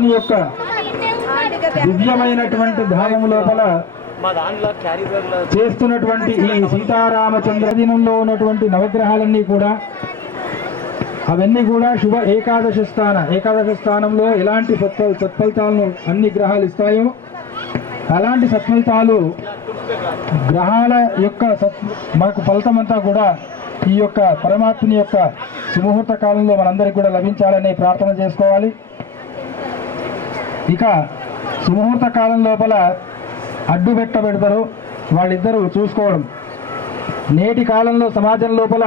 పరమాత్ముని యొక్క దివ్యమైనటువంటి ధామము లోపల చేస్తున్నటువంటి ఈ సీతారామచంద్ర దినంలో ఉన్నటువంటి నవగ్రహాలన్నీ కూడా అవన్నీ కూడా శుభ ఏకాదశి స్థాన ఏకాదశి స్థానంలో ఎలాంటి సత్ఫ సత్ఫలితాలను అన్ని గ్రహాలు ఇస్తాయో అలాంటి సత్ఫలితాలు గ్రహాల యొక్క సత్ మనకు ఫలితం అంతా కూడా ఈ యొక్క పరమాత్మని యొక్క సుముహూర్త కాలంలో మనందరికీ కూడా లభించాలని ప్రార్థన చేసుకోవాలి. ఇక సుముహూర్త కాలం లోపల అడ్డు పెట్ట పెడతారు వాళ్ళిద్దరూ చూసుకోవడం. నేటి కాలంలో సమాజం లోపల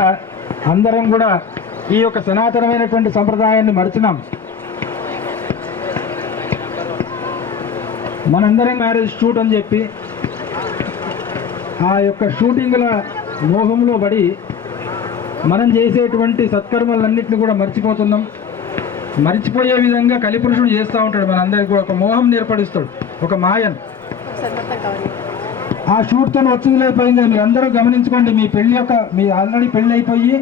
అందరం కూడా ఈ యొక్క సనాతనమైనటువంటి సంప్రదాయాన్ని మరిచినాం. మనందరం మ్యారేజ్ షూట్ అని చెప్పి ఆ యొక్క షూటింగ్ల మోహంలో పడి మనం చేసేటువంటి సత్కర్మలన్నింటినీ కూడా మర్చిపోతున్నాం. మర్చిపోయే విధంగా కలిపురుషుడు చేస్తూ ఉంటాడు. మనందరికి కూడా ఒక మోహం ఏర్పడిస్తాడు ఒక మాయన్. ఆ షూట్తో వచ్చింది లేకపోయింది మీరు అందరూ గమనించుకోండి మీ పెళ్ళి యొక్క మీ ఆల్రెడీ పెళ్ళి అయిపోయి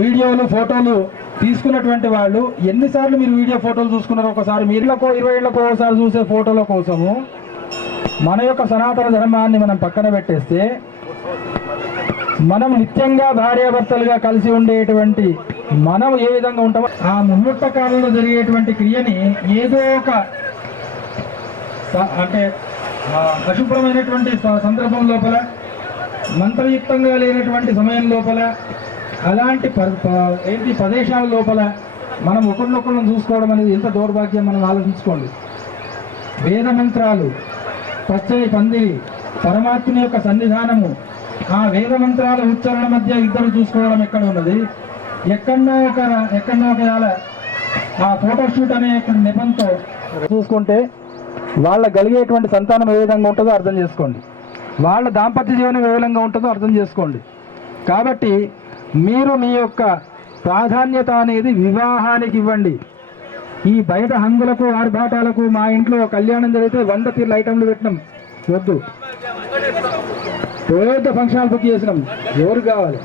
వీడియోలు ఫోటోలు తీసుకున్నటువంటి వాళ్ళు ఎన్నిసార్లు మీరు వీడియో ఫోటోలు చూసుకున్నారు ఒకసారి మీళ్ళకో ఇరవై ఏళ్ళకో ఒకసారి చూసే ఫోటోల కోసము మన యొక్క సనాతన ధర్మాన్ని మనం పక్కన పెట్టేస్తే మనం నిత్యంగా భార్యాభర్తలుగా కలిసి ఉండేటువంటి మనం ఏ విధంగా ఉంటామో ఆ ముహూర్త కాలంలో జరిగేటువంటి క్రియని ఏదో ఒక అంటే అశుభ్రమైనటువంటి స- సందర్భం లోపల మంత్రయుక్తంగా లేనటువంటి సమయం లోపల అలాంటి ప- ఏంటి ప్రదేశాల లోపల మనం ఒకరినొకరిని చూసుకోవడం అనేది ఎంత దౌర్భాగ్యం మనం ఆలోచించుకోండి. వేద మంత్రాలు పచ్చని పందిరి పరమాత్మ యొక్క సన్నిధానము ఆ వేద మంత్రాల ఉచ్చారణ మధ్య ఇద్దరు చూసుకోవడం ఎక్కడ ఉన్నది? ఎక్కడో ఒక ఎక్కడో ఒకవేళ ఆ ఫోటోషూట్ అనే నిబంధనతో చూసుకుంటే వాళ్ళ కలిగేటువంటి సంతానం ఏ విధంగా ఉంటుందో అర్థం చేసుకోండి. వాళ్ళ దాంపత్య జీవనం ఏ విధంగా ఉంటుందో అర్థం చేసుకోండి. కాబట్టి మీరు మీ యొక్క ప్రాధాన్యత అనేది వివాహానికి ఇవ్వండి. ఈ బయట హంగులకు ఆర్భాటాలకు మా ఇంట్లో కళ్యాణం జరిగితే వంద తీర్ల ఐటమ్లు పెట్టినాం. వద్దు. పెద్ద ఫంక్షన్ బుక్ చేసినాం. ఎవరు కావాలి?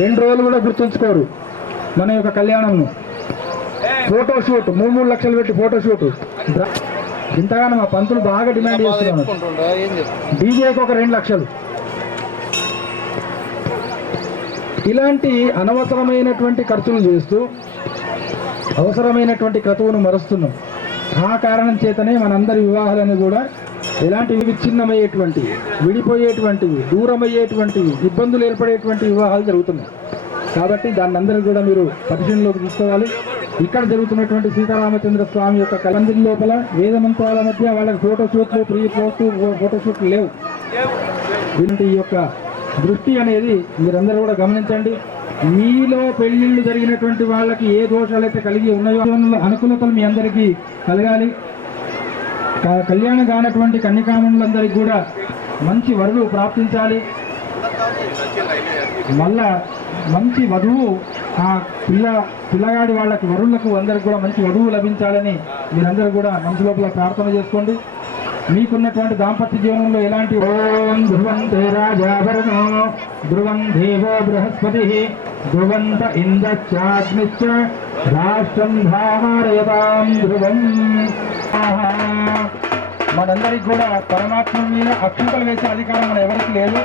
రెండు రోజులు కూడా గుర్తుంచుకోరు మన యొక్క కళ్యాణంను. ఫోటో షూట్ మూడు మూడు లక్షలు పెట్టి ఫోటో షూట్ ఇంతగానో మా పంతులు బాగా డిమాండ్ చేస్తున్నాను డీజేకి ఒక రెండు లక్షలు. ఇలాంటి అనవసరమైనటువంటి ఖర్చులు చేస్తూ అవసరమైనటువంటి క్రతువును మరుస్తున్నాం. ఆ కారణం చేతనే మనందరి వివాహాలను కూడా ఎలాంటి విచ్ఛిన్నమయ్యేటువంటివి విడిపోయేటువంటివి దూరమయ్యేటువంటివి ఇబ్బందులు ఏర్పడేటువంటి వివాహాలు జరుగుతున్నాయి. కాబట్టి దాన్ని అందరూ కూడా మీరు పరిశీలనలోకి తీసుకోవాలి. ఇక్కడ జరుగుతున్నటువంటి సీతారామచంద్ర స్వామి యొక్క కలందిరి లోపల వేద మంత్రాల మధ్య వాళ్ళకి ఫోటోషూట్లు ప్రీ పోస్ట్ ఫోటోషూట్లు లేవు. దీనికి ఈ యొక్క దృష్టి అనేది మీరందరూ కూడా గమనించండి. మీలో పెళ్ళిళ్ళు జరిగినటువంటి వాళ్ళకి ఏ దోషాలు అయితే కలిగి ఉన్నాయో అనుకూలతలు మీ అందరికీ కలగాలి. క- కళ్యాణం కానటువంటి కన్యకామణులందరికీ కూడా మంచి వరువు ప్రాప్తించాలి. మళ్ళా మంచి వధువు ఆ పిల్ల పిల్లగాడి వాళ్ళకి వరులకు అందరికి కూడా మంచి వధువు లభించాలని మీరందరూ కూడా మనసు లోపల ప్రార్థన చేసుకోండి. మీకున్నటువంటి దాంపత్య జీవనంలో ఎలాంటి ఓం ధ్రువంతే రాజాభరణో ధ్రువం దేవో బృహస్పతి. ధ్రువంత ఇంద్రచాగ్నిశ్చ రాష్ట్రం ధారయతాం ధ్రువం. మనందరికి కూడా పరమాత్మ మీద అక్షంతలు వేసే అధికారం మన ఎవరికి లేదు.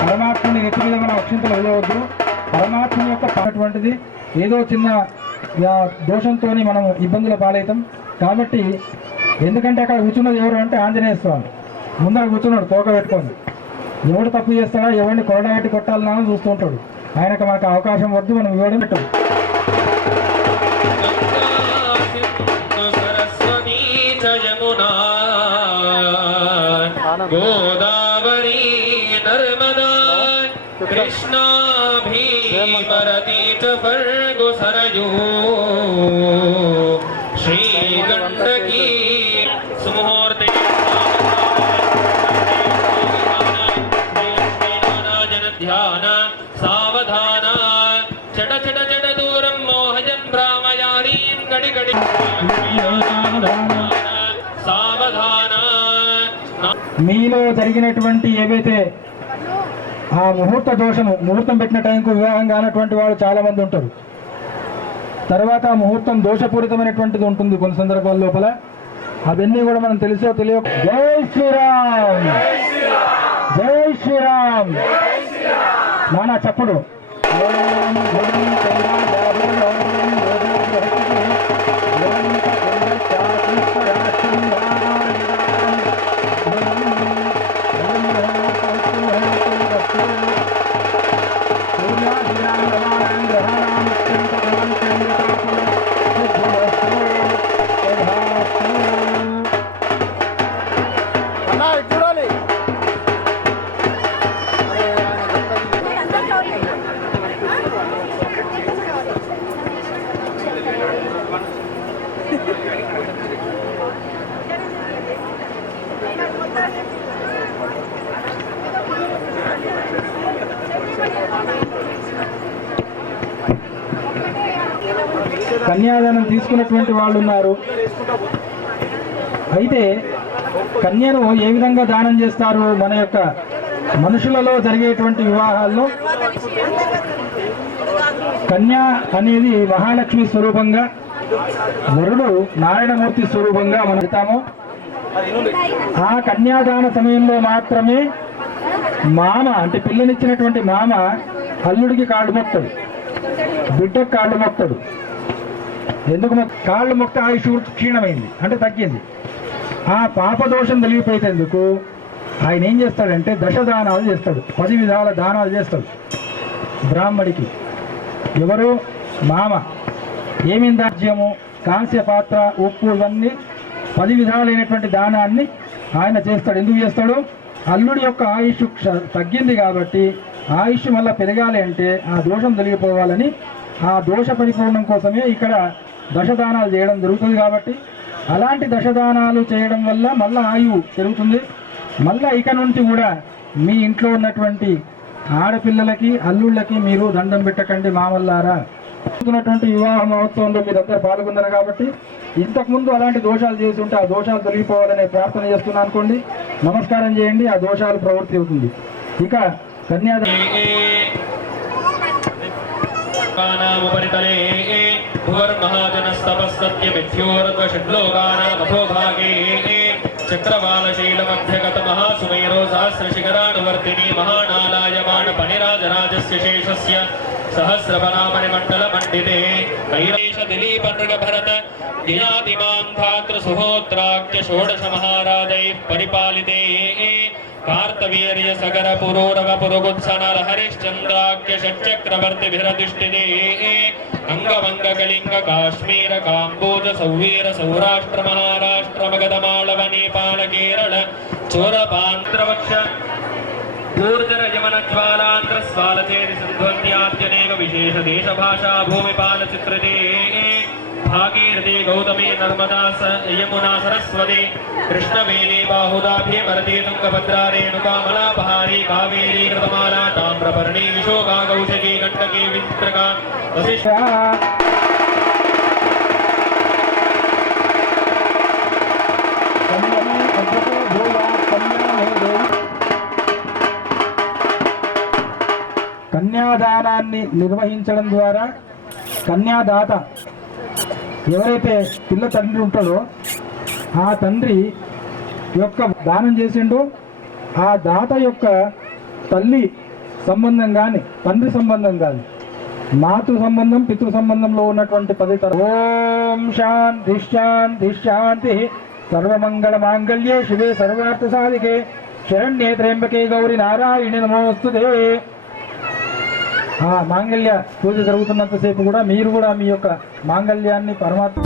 పరమాత్మని నెత్తి మీద మనం అక్షంతలు వేయవద్దు. పరమాత్మ యొక్క అటువంటిది ఏదో చిన్న దోషంతో దోషంతోని మనం ఇబ్బందుల పాలవుతాం. కాబట్టి ఎందుకంటే అక్కడ కూర్చున్నది ఎవరు అంటే ఆంజనేయ స్వామి. ముందర కూర్చున్నాడు తోక పెట్టుకొని. ఎవడు తప్పు చేస్తాడా ఎవరిని కొరడాగట్టి కొట్టాలని చూస్తుంటాడు. ఆయనకు మనకు అవకాశం వద్దు మనం ఇవ్వడం పెట్టాం. గోదావరి నర్మదా. కృష్ణా భీమరతీత ఫర్గు సరయూ. మీలో జరిగినటువంటి ఏవైతే ఆ ముహూర్త దోషము ముహూర్తం పెట్టిన టైంకు వివాహం కానటువంటి వాళ్ళు చాలా మంది ఉంటారు. తర్వాత ఆ ముహూర్తం దోషపూరితమైనటువంటిది ఉంటుంది కొన్ని సందర్భాల లోపల. అవన్నీ కూడా మనం తెలుసో తెలియ జై శ్రీరామ్! జై శ్రీరామ్! నానా చప్పుడు. కన్యాదానం తీసుకున్నటువంటి వాళ్ళు ఉన్నారు. అయితే కన్యను ఏ విధంగా దానం చేస్తారు? మన యొక్క మనుషులలో జరిగేటువంటి వివాహాల్లో కన్య అనేది మహాలక్ష్మి స్వరూపంగా వరుడు నారాయణమూర్తి స్వరూపంగా మనం పెడతాము. ఆ కన్యాదాన సమయంలో మాత్రమే మామ అంటే పిల్లనిచ్చినటువంటి మామ అల్లుడికి కాళ్ళు మొత్తడు బిడ్డకు కాళ్ళు మొత్తడు ఎందుకు కాళ్ళు ముక్త ఆయుష్ క్షీణమైంది అంటే తగ్గింది. ఆ పాపదోషం తెలిగిపోయేందుకు ఆయన ఏం చేస్తాడంటే దశ దానాలు చేస్తాడు పది విధాల దానాలు చేస్తాడు. బ్రాహ్మడికి. ఎవరు? మామ. ఏమేం దాజ్యము? కాంస్య పాత్ర ఉప్పు ఇవన్నీ పది విధాలైనటువంటి దానాన్ని ఆయన చేస్తాడు. ఎందుకు చేస్తాడు? అల్లుడి యొక్క ఆయుష్ క్ష- తగ్గింది కాబట్టి ఆయుష్ మళ్ళీ పెరగాలి అంటే ఆ దోషం తొలగిపోవాలని ఆ దోష పరిపూర్ణం కోసమే ఇక్కడ దశదానాలు చేయడం జరుగుతుంది కాబట్టి అలాంటి దశదానాలు చేయడం వల్ల మళ్ళీ ఆయువు పెరుగుతుంది. మళ్ళీ ఇక నుంచి కూడా మీ ఇంట్లో ఉన్నటువంటి ఆడపిల్లలకి అల్లుళ్ళకి మీరు దండం పెట్టకండి మామల్లారా జరుగుతున్నటువంటి వివాహ మహోత్సవంలో మీరందరూ పాల్గొన్నారు కాబట్టి ఇంతకుముందు అలాంటి దోషాలు చేసి ఉంటే ఆ దోషాలు తొలగిపోవాలనే ప్రార్థన చేస్తున్నా అనుకోండి. నమస్కారం చేయండి ఆ దోషాలు ప్రవృత్తి అవుతుంది. ఇక కన్యాదానం लोकानामुपरितले भुवर्महाजनस्तपस्सत्यमिथ्योरद्वषड्लोकानामभोभागे चक्रवालशैलमभ्यगतमहासुमेरो सहस्रशिखरानुवर्तिनि महानालायमाणपनिराजराजस्य शेषस्य सहस्रपरामणिमण्डलमण्डिते कैरा कैरेश दिलीपनृगभरत जयादिमां धातृसुहोत्राख्य षोडशमहाराजैः परिपालिते कार्तवीर्य सगर पुरोरव पुरुगुत्सनर हरिश्चन्द्राख्य षट्चक्रवर्तिभिरधिष्ठिते अङ्गभङ्ग कलिङ्ग काश्मीर काम्बोज सौवीर सौराष्ट्र महाराष्ट्र मगध माळव नेपाल केरळ चोरपान्त्रवक्ष ऊर्जर यमन ज्वालान्ध्र स्वालचेरि सिन्ध्वन्त्याद्यनेक देश भाषा भूमिपाल चित्रते भागीरथे गौतमे नर्मदा यमुना सरस्वती। कृष्ण वेले बाहुदा भीमरती तुङ्गभद्रा रेणुकामला भारी कावेरी, कृतमाला, ताम्रपर्णी विशोका कौशकी गण्डकी विचित्रका वसिष्ठ కన్యాదానాన్ని నిర్వహించడం ద్వారా కన్యాదాత ఎవరైతే పిల్ల తండ్రి ఉంటాడో ఆ తండ్రి యొక్క దానం చేసిండో ఆ దాత యొక్క తల్లి సంబంధం కానీ తండ్రి సంబంధం కానీ మాతృ సంబంధం పితృ సంబంధంలో ఉన్నటువంటి పది తర ఓం శాంతి శాంతి శాంతి. సర్వమంగళ మాంగళ్యే శివే సర్వార్థ సాధికే శరణ్యే త్రయంబకే గౌరి నారాయణి నమోస్తుదే ఆ మాంగళ్య పూజ జరుగుతున్నంతసేపు కూడా మీరు కూడా మీ యొక్క మాంగళ్యాన్ని పరమాత్మ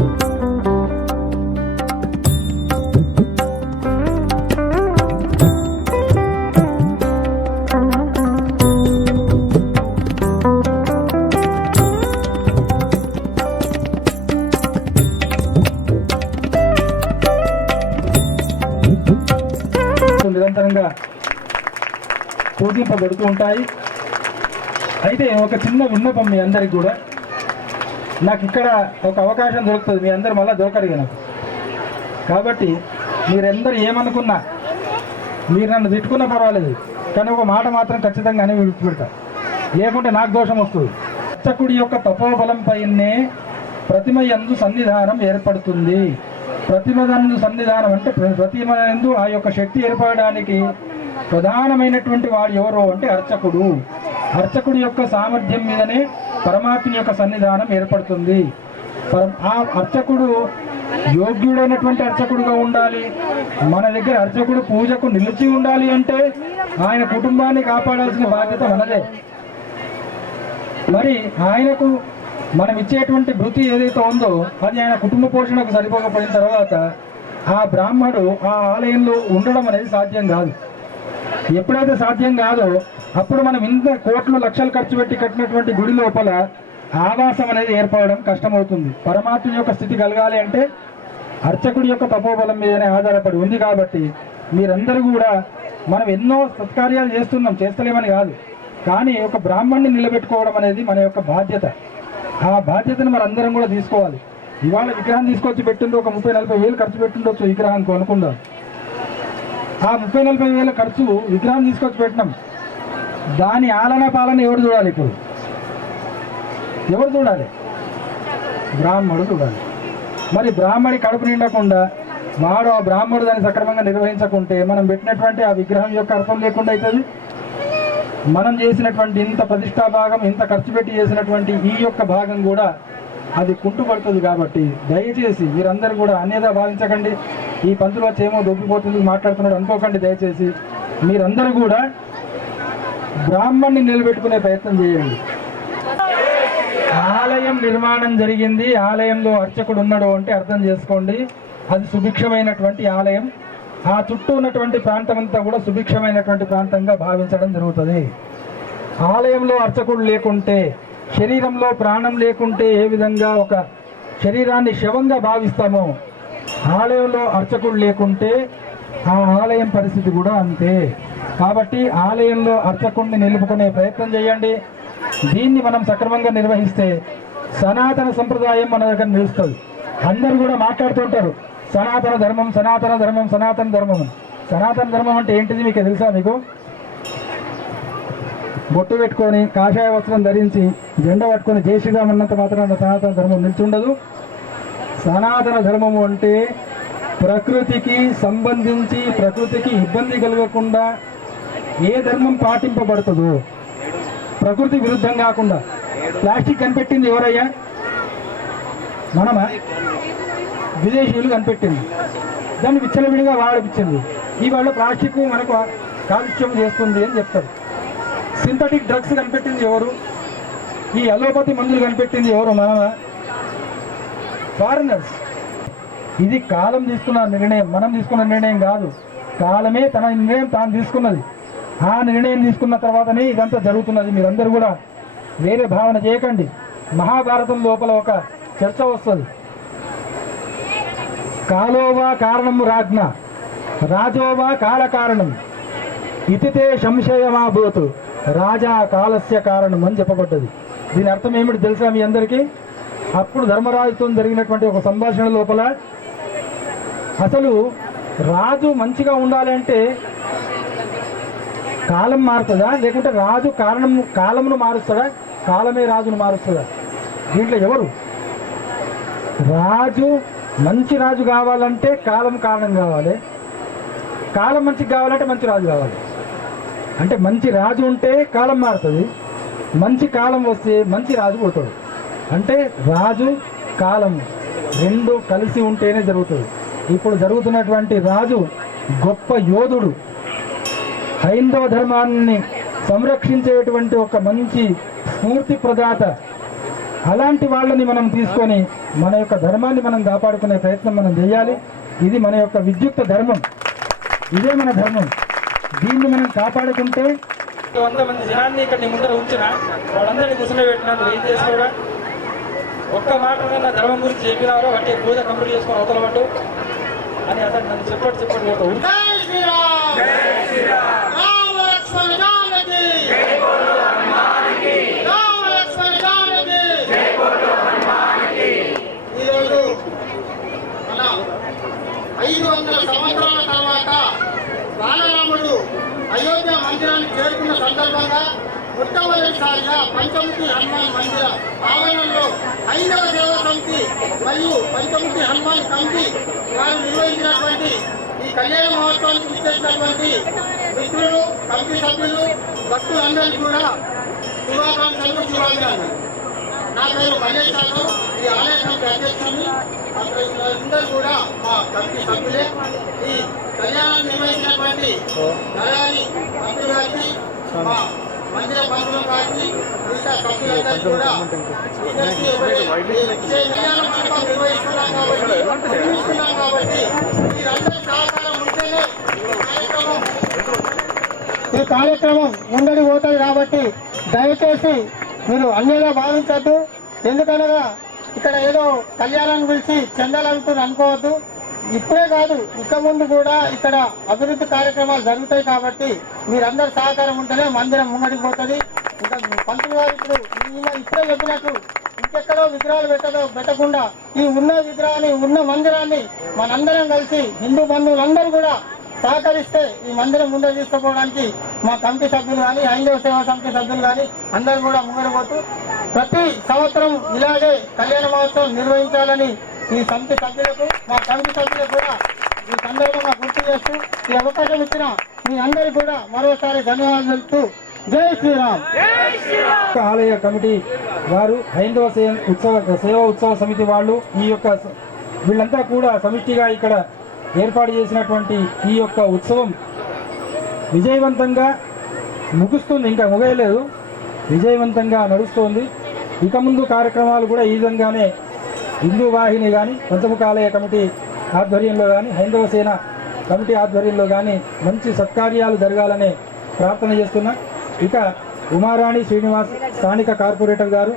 నిరంతరంగా పూజింపబడుతూ ఉంటాయి. అయితే ఒక చిన్న విన్నపం మీ అందరికి కూడా. నాకు ఇక్కడ ఒక అవకాశం దొరుకుతుంది. మీ అందరు మళ్ళీ దొరకరు నాకు కాబట్టి మీరందరూ ఏమనుకున్నా మీరు నన్ను తిట్టుకున్నా పర్వాలేదు. కానీ ఒక మాట మాత్రం ఖచ్చితంగా అని విడిచిపెడతా. లేకుంటే నాకు దోషం వస్తుంది. అర్చకుడి యొక్క తపోబలం పైనే ప్రతిమ యందు సన్నిధానం ఏర్పడుతుంది. ప్రతిమ యందు సన్నిధానం అంటే ప్ర- ప్రతిమ యందు ఆ యొక్క శక్తి ఏర్పడడానికి ప్రధానమైనటువంటి వాడు ఎవరు అంటే అర్చకుడు. అర్చకుడి యొక్క సామర్థ్యం మీదనే పరమాత్మ యొక్క సన్నిధానం ఏర్పడుతుంది. పర- ఆ అర్చకుడు యోగ్యుడైనటువంటి అర్చకుడుగా ఉండాలి. మన దగ్గర అర్చకుడు పూజకు నిలిచి ఉండాలి అంటే ఆయన కుటుంబాన్ని కాపాడాల్సిన బాధ్యత మనదే. మరి ఆయనకు మనం ఇచ్చేటువంటి వృత్తి ఏదైతే ఉందో అది ఆయన కుటుంబ పోషణకు సరిపోకపోయిన తర్వాత ఆ బ్రాహ్మడు ఆ ఆలయంలో ఉండడం అనేది సాధ్యం కాదు. ఎప్పుడైతే సాధ్యం కాదో అప్పుడు మనం ఇంత కోట్లు లక్షలు ఖర్చు పెట్టి కట్టినటువంటి గుడి లోపల ఆవాసం అనేది ఏర్పడడం కష్టమవుతుంది. పరమాత్మ యొక్క స్థితి కలగాలి అంటే అర్చకుడి యొక్క తపోబలం మీదనే ఆధారపడి ఉంది కాబట్టి మీరందరూ కూడా మనం ఎన్నో సత్కార్యాలు చేస్తున్నాం చేస్తలేమని కాదు. కానీ ఒక బ్రాహ్మణ్ణి నిలబెట్టుకోవడం అనేది మన యొక్క బాధ్యత. ఆ బాధ్యతను మరి అందరం కూడా తీసుకోవాలి. ఇవాళ విగ్రహం తీసుకొచ్చి పెట్టిండు ఒక ముప్పై నలభై వేలు ఖర్చు పెట్టిండొచ్చు విగ్రహానికి అనుకుందాం. ఆ ముప్పై నలభై వేల ఖర్చు విగ్రహం తీసుకొచ్చి పెట్టినాం. దాని ఆలన పాలన ఎవరు చూడాలి ఇప్పుడు? ఎవరు చూడాలి? బ్రాహ్మడు చూడాలి. మరి బ్రాహ్మడి కడుపు నిండకుండా వాడు ఆ బ్రాహ్మడు దాన్ని సక్రమంగా నిర్వహించకుంటే మనం పెట్టినటువంటి ఆ విగ్రహం యొక్క అర్థం లేకుండా అవుతుంది? మనం చేసినటువంటి ఇంత ప్రతిష్టా భాగం ఇంత ఖర్చు పెట్టి చేసినటువంటి ఈ యొక్క భాగం కూడా అది కుంటుపడుతుంది కాబట్టి దయచేసి మీరందరూ కూడా అన్యదా భావించకండి. ఈ పంతులు వచ్చేమో దొబ్బిపోతుంది మాట్లాడుతున్నాడు అనుకోకండి దయచేసి. మీరందరూ కూడా బ్రాహ్మణ్ణి నిలబెట్టుకునే ప్రయత్నం చేయండి. ఆలయం నిర్మాణం జరిగింది. ఆలయంలో అర్చకుడు ఉన్నాడు అంటే అర్థం చేసుకోండి. అది సుభిక్షమైనటువంటి ఆలయం. ఆ చుట్టూ ఉన్నటువంటి ప్రాంతం అంతా కూడా సుభిక్షమైనటువంటి ప్రాంతంగా భావించడం జరుగుతుంది. ఆలయంలో అర్చకుడు లేకుంటే శరీరంలో ప్రాణం లేకుంటే ఏ విధంగా ఒక శరీరాన్ని శవంగా భావిస్తామో ఆలయంలో అర్చకుడు లేకుంటే ఆ ఆలయం పరిస్థితి కూడా అంతే. కాబట్టి ఆలయంలో అర్చకుడిని నిలుపుకునే ప్రయత్నం చేయండి. దీన్ని మనం సక్రమంగా నిర్వహిస్తే సనాతన సంప్రదాయం మన దగ్గర నిలుస్తుంది. అందరూ కూడా మాట్లాడుతుంటారు సనాతన ధర్మం సనాతన ధర్మం సనాతన ధర్మం సనాతన ధర్మం అంటే ఏంటిది మీకు తెలుసా మీకు? బొట్టు పెట్టుకొని కాషాయ వస్త్రం ధరించి జెండా పట్టుకొని జయశ్రీరామ్ అన్నంత మాత్రం సనాతన ధర్మం నిల్చుండదు. సనాతన ధర్మము అంటే ప్రకృతికి సంబంధించి ప్రకృతికి ఇబ్బంది కలగకుండా ఏ ధర్మం పాటింపబడుతుందో? ప్రకృతి విరుద్ధం కాకుండా. ప్లాస్టిక్ కనిపెట్టింది ఎవరయ్యా? మనమా? విదేశీయులు కనిపెట్టింది. దాన్ని విచ్చలవిడిగా వాడిపించింది ఈ ప్లాస్టిక్ మనకు కాలుష్యం చేస్తుంది అని చెప్తారు. సింథటిక్ డ్రగ్స్ కనిపెట్టింది ఎవరు? ఈ అలోపతి మందులు కనిపెట్టింది ఎవరు? మనమా? ఫారినర్స్ ఇది కాలం తీసుకున్న నిర్ణయం. మనం తీసుకున్న నిర్ణయం కాదు. కాలమే తన నిర్ణయం తాను తీసుకున్నది. ఆ నిర్ణయం తీసుకున్న తర్వాతనే ఇదంతా జరుగుతున్నది. మీరందరూ కూడా వేరే భావన చేయకండి. మహాభారతం లోపల ఒక చర్చ వస్తుంది. కాలోవా కారణం రాజ్ఞ రాజోవా కాల కారణం. ఇతితే సంశయమాభూతు రాజా కాలస్య కారణం అని చెప్పబడ్డది. దీని అర్థం ఏమిటి తెలుసా మీ అందరికీ? అప్పుడు ధర్మరాజుతో జరిగినటువంటి ఒక సంభాషణ లోపల అసలు రాజు మంచిగా ఉండాలి అంటే కాలం మారుతుందా? లేకుంటే రాజు కారణం కాలమును మారుస్తాడా? కాలమే రాజును మారుస్తుందా? దీంట్లో ఎవరు? రాజు మంచి రాజు కావాలంటే కాలం కారణం కావాలి. కాలం మంచిగా కావాలంటే మంచి రాజు కావాలి. అంటే మంచి రాజు ఉంటే కాలం మారుతుంది. మంచి కాలం వస్తే మంచి రాజు పోతాడు. అంటే రాజు కాలం రెండు కలిసి ఉంటేనే జరుగుతుంది. ఇప్పుడు జరుగుతున్నటువంటి రాజు గొప్ప యోధుడు. హైందవ ధర్మాన్ని సంరక్షించేటువంటి ఒక మంచి స్ఫూర్తి ప్రదాత అలాంటి వాళ్ళని మనం తీసుకొని మన యొక్క ధర్మాన్ని మనం కాపాడుకునే ప్రయత్నం మనం చేయాలి. ఇది మన యొక్క విద్యుక్త ధర్మం. ఇదే మన ధర్మం. దీన్ని మనం కాపాడుకుంటే వంద మంది జనాన్ని ఇక్కడ నీ ముందర ఉంచిన వాళ్ళందరినీ కూర్చుని పెట్టినాను ఏం చేసుకోవడం ఒక్క మాట నా ధర్మం గురించి చెప్పినారో అంటే పూజ కంప్లీట్ చేసుకొని అవతల పట్టు అని అతను నన్ను చెప్పట్టు చెప్పట్టు ఐదు వందల సంవత్సరాల తర్వాత బాలరాముడు అయోధ్య మందిరానికి చేరుకున్న సందర్భంగా మొట్టమొదటిసారిగా పంచముఖి హనుమాన్ మందిర ఆవరణలో ఐదవ దేవ సమితి మరియు పంచముఖి హనుమాన్ కమిటీ వారు నిర్వహించినటువంటి ఈ కళ్యాణ మహోత్సవానికి ఇచ్చేసినటువంటి మిత్రులు కమిటీ సభ్యులు భక్తులందరికీ కూడా శుభాకాంక్షలు శుభాభినందనలు. నా పేరు మల్లేష్ యాదవ్ ఈ ఆలయ కమిటీ అధ్యక్షుడిని అందరూ కూడా మా కమిటీ సభ్యులే. ఈ కళ్యాణాన్ని నిర్వహించినటువంటి నరాని మంత్రులు గారికి మా మందిర పంతులు గారికి మిగతా సభ్యులందరూ కూడా కళ్యాణ మండపం నిర్వహిస్తున్నాం కాబట్టి నిర్మిస్తున్నాం కాబట్టి మీరందరి సహకారం ఉంటేనే కార్యక్రమం ఈ కార్యక్రమం ముందడి పోతుంది కాబట్టి దయచేసి మీరు అన్నిలో భావించద్దు. ఎందుకనగా ఇక్కడ ఏదో కళ్యాణాన్ని గురించి చెందాలనుకుని అనుకోవద్దు. ఇప్పుడే కాదు ఇక ముందు కూడా ఇక్కడ అభివృద్ధి కార్యక్రమాలు జరుగుతాయి కాబట్టి మీరందరూ సహకారం ఉంటేనే మందిరం ముంగడికి పోతుంది. ఇంకా పంతులు గారు ఇప్పుడు ఇప్పుడే చెప్పినట్టు ఇంకెక్కడో విగ్రహాలు పెట్టదో పెట్టకుండా ఈ ఉన్న విగ్రహాన్ని ఉన్న మందిరాన్ని మనందరం కలిసి హిందూ బంధువులందరూ కూడా సహకరిస్తే ఈ మందిరం ముందు తీసుకుపోవడానికి మా కమిటీ సభ్యులు కానీ హైందవ సేవా సమితి సభ్యులు కానీ అందరూ కూడా ముంగడిపోతూ ప్రతి సంవత్సరం ఇలాగే కళ్యాణ మహోత్సవం నిర్వహించాలని ఈ సమితి సభ్యులకు మా కమిటీ సభ్యులకు కూడా ఈ సందర్భంగా గుర్తు చేస్తూ ఈ అవకాశం ఇచ్చిన మీ అందరికీ కూడా మరోసారి ధన్యవాదాలు తెలుపుతూ జై శ్రీరామ్. ఆలయ కమిటీ వారు హైందవ సేవ ఉత్సవ సేవా ఉత్సవ సమితి వాళ్ళు ఈ యొక్క వీళ్ళంతా కూడా సమిష్టిగా ఇక్కడ ఏర్పాటు చేసినటువంటి ఈ యొక్క ఉత్సవం విజయవంతంగా ముగుస్తుంది. ఇంకా ముగయలేదు. విజయవంతంగా నడుస్తోంది. ఇక ముందు కార్యక్రమాలు కూడా ఈ విధంగానే హిందూ వాహిని కానీ పంచముఖాలయ కమిటీ ఆధ్వర్యంలో కానీ హైందవ సేన కమిటీ ఆధ్వర్యంలో కానీ మంచి సత్కార్యాలు జరగాలనే ప్రార్థన చేస్తున్నా. ఇక ఉమారాణి శ్రీనివాస్ స్థానిక కార్పొరేటర్ గారు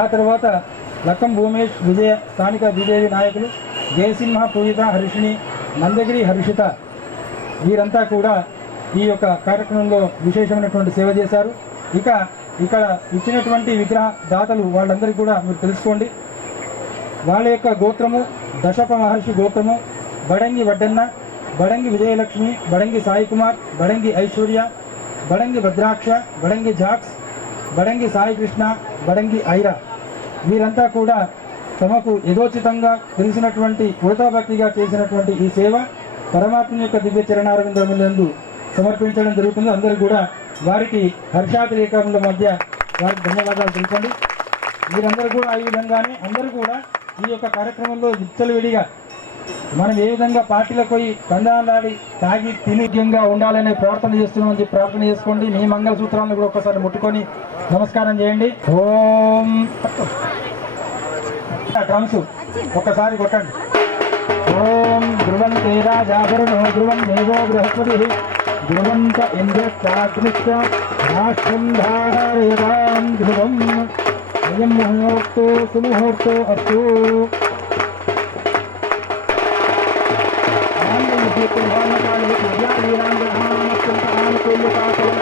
ఆ తర్వాత లక్కం భూమేష్ విజయ స్థానిక బీజేపీ నాయకులు జయసింహ పూజిత హర్షిణి నందగిరి హర్షిత వీరంతా కూడా ఈ యొక్క కార్యక్రమంలో విశేషమైనటువంటి సేవ చేశారు. ఇక ఇక్కడ ఇచ్చినటువంటి విగ్రహ దాతలు వాళ్ళందరికీ కూడా మీరు తెలుసుకోండి. వాళ్ళ యొక్క గోత్రము దశప మహర్షి గోత్రము బడంగి వడ్డన్న బడంగి విజయలక్ష్మి బడంగి సాయి కుమార్ బడంగి ఐశ్వర్య బడంగి భద్రాక్ష బడంగి జాక్స్ బడంగి సాయి కృష్ణ బడంగి ఐరా వీరంతా కూడా తమకు యథోచితంగా తెలిసినటువంటి భక్తిగా చేసినటువంటి ఈ సేవ పరమాత్మ యొక్క దివ్య చరణారవిందములందు సమర్పించడం జరుగుతుంది. అందరూ కూడా వారికి హర్షాతిరేకముల మధ్య వారికి ధన్యవాదాలు తెలుపండి. మీరందరూ కూడా ఈ విధంగానే అందరూ కూడా ఈ యొక్క కార్యక్రమంలో విచ్చలవిడిగా మనం ఏ విధంగా పార్టీలకు పోయి కందాలాడి తాగి తినిగ్యంగా ఉండాలనే ప్రార్థన చేస్తున్నామని చెప్పి ప్రార్థన చేసుకోండి. మీ మంగళ సూత్రాలను కూడా ఒకసారి ముట్టుకొని నమస్కారం చేయండి. ఓం డ్రమ్స్. ఒక్కసారి కొట్టండి. ఓం ధ్రువంతే రాజాభరణో ధ్రువం దేవో బృహస్పతి. ధ్రువంత ఇంద్రచాగ్నిశ్చ రాష్ట్రం ధారయతాం ధ్రువం. అయం ముహూర్తో సుముహూర్తో అస్తు. అస్తు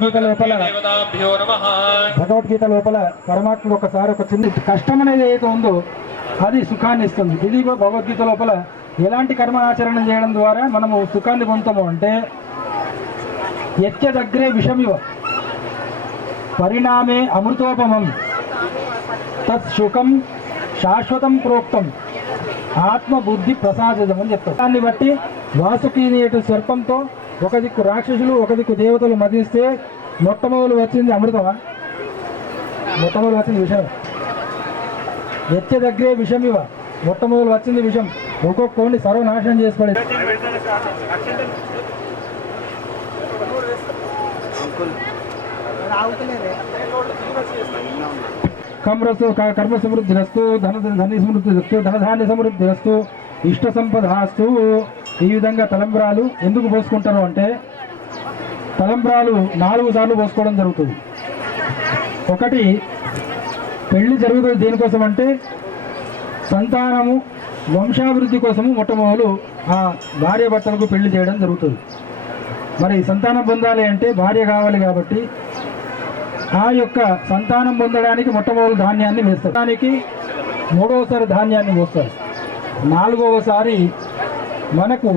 భగవద్గీత లోపల భగవద్గీత లోపల పరమాత్ముడు ఒకసారి ఒక చిన్న కష్టం అనేది ఏదైతే ఉందో అది సుఖాన్ని ఇస్తుంది. ఇది భగవద్గీత లోపల ఎలాంటి కర్మ ఆచరణ చేయడం ద్వారా మనము సుఖాన్ని పొందుతాము అంటే యత్య దగ్గరే విషమివ పరిణామే అమృతోపమం తత్ సుఖం శాశ్వతం ప్రోక్తం ఆత్మ బుద్ధి ప్రసాదితం అని చెప్తారు. దాన్ని బట్టి వాసుకి నేటి సర్పంతో ఒక దిక్కు రాక్షసులు ఒక దిక్కు దేవతలు మదిస్తే మొట్టమొదలు వచ్చింది అమృతమా? మొట్టమొదలు వచ్చింది విషయం. ఎచ్చ దగ్గరే విషం ఇవ మొట్టమొదలు వచ్చింది విషం. ఒక్కొక్కడిని సర్వనాశనం చేసుకోండి కమ్రస్తు క- కర్మ సమృద్ధిరస్తు ధన ధని సమృద్ధి రస్తు ధనధాన్య సమృద్ధి రస్తు ఇష్ట సంపదాస్తు ఈ విధంగా తలంబ్రాలు ఎందుకు పోసుకుంటారు అంటే తలంబ్రాలు నాలుగు సార్లు పోసుకోవడం జరుగుతుంది. ఒకటి పెళ్ళి జరుగుతుంది దేనికోసం అంటే సంతానము వంశాభివృద్ధి కోసము మొట్టమొదలు ఆ భార్య భర్తలకు పెళ్ళి చేయడం జరుగుతుంది. మరి సంతానం పొందాలి అంటే భార్య కావాలి కాబట్టి ఆ యొక్క సంతానం పొందడానికి మొట్టమొదలు ధాన్యాన్ని వేస్తారు. దానికి మూడవసారి ధాన్యాన్ని పోస్తారు. నాలుగవసారి మనకు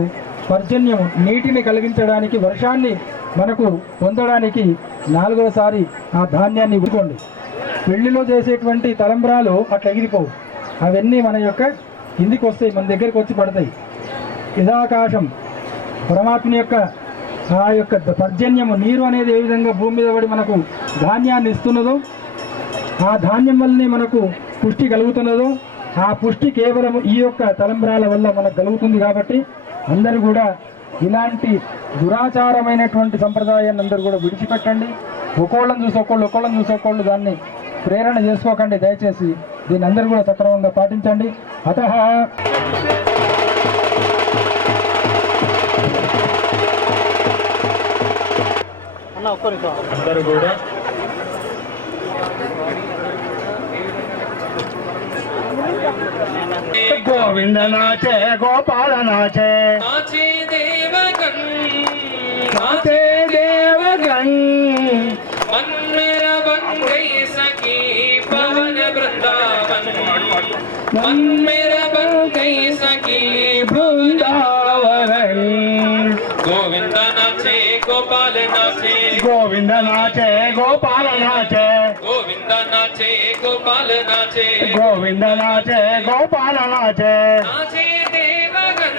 పర్జన్యం నీటిని కలిగించడానికి వర్షాన్ని మనకు పొందడానికి నాలుగోసారి ఆ ధాన్యాన్ని ఇవ్వుకోండి పెళ్ళిలో చేసేటువంటి తలంబ్రాలు అట్లా ఎగిరిపోవు. అవన్నీ మన యొక్క కిందికి వస్తాయి మన దగ్గరికి వచ్చి పడతాయి. ఇదాకాశం పరమాత్మ యొక్క ఆ యొక్క పర్జన్యము నీరు అనేది ఏ విధంగా భూమి మీద పడి మనకు ధాన్యాన్ని ఇస్తున్నదో ఆ ధాన్యం వల్లనే మనకు పుష్టి కలుగుతున్నదో ఆ పుష్టి కేవలం ఈ యొక్క తలంబ్రాల వల్ల మనకు కలుగుతుంది కాబట్టి అందరూ కూడా ఇలాంటి దురాచారమైనటువంటి సంప్రదాయాన్ని అందరూ కూడా విడిచిపెట్టండి. ఒక్కోళ్ళని చూసి ఒక్కోళ్ళు ఒక్కోళ్ళని చూసి ఒక్కోళ్ళు దాన్ని ప్రేరణ చేసుకోకండి. దయచేసి దీన్ని అందరూ కూడా సక్రమంగా పాటించండి. అత. అందరూ కూడా गोविंद नाचे गोपाल नाचे नाचे देवगण नाचे मन मेरा बन गई सकी पवन वृंदावन मन मेरा बन गई सखी गोविंद नाचे गोपाल नाचे गोविंद नाचे गोपाल नाचे గోపాల నాచే గోవింద నాచే గోపాల నాచే నాచే దేవగన్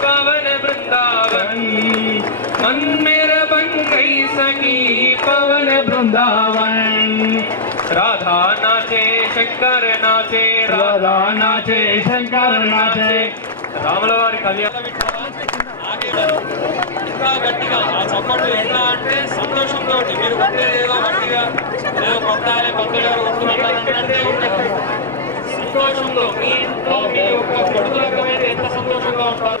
పవన బృందావన్. మన్మేర బంగై సఖీ పవన బృందావన్. రాధా నాచే శంకర నాచే రాధా నాచే శంకర నాచే. రాముల వారి గట్టిగా. ఆ చప్పట్లు ఎలా అంటే సంతోషంతో మీరు గట్టిగా. ఏదో కొట్టాలి పంతులు గారు సంతోషంలో మీ ఇంట్లో మీ యొక్క కొడుకులకు ఎంత సంతోషంగా ఉంటారు.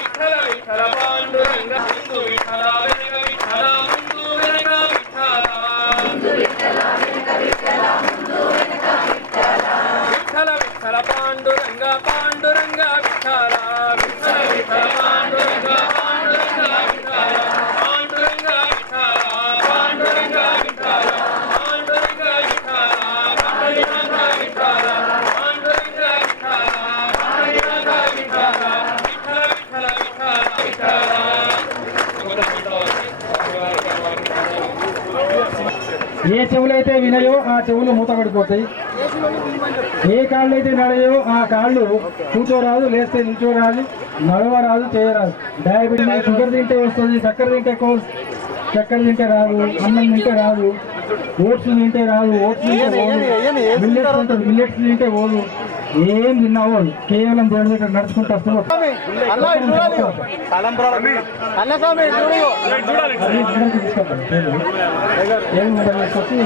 ఏ చెవులైతే వినయో ఆ చెవులు మూతపడిపోతాయి ఏ కాళ్ళు అయితే నడయో ఆ కాళ్ళు కూర్చోరాదు లేస్తే నిల్చోరాదు నడవరాదు చేయరాదు డయాబెటీస్ షుగర్ తింటే వస్తుంది చక్కెర తింటే కో చక్కెర తింటే రాదు అన్నం తింటే రాదు ఓట్స్ తింటే రాదు ఓట్స్ తింటే పోదు మిల్లెట్స్ ఉంటుంది మిల్లెట్స్ తింటే పోదు ఏం తిన్నావో? కేవలం దేవుడి దగ్గర నడుచుకుంటూ వస్తున్నావు. తీసుకొచ్చి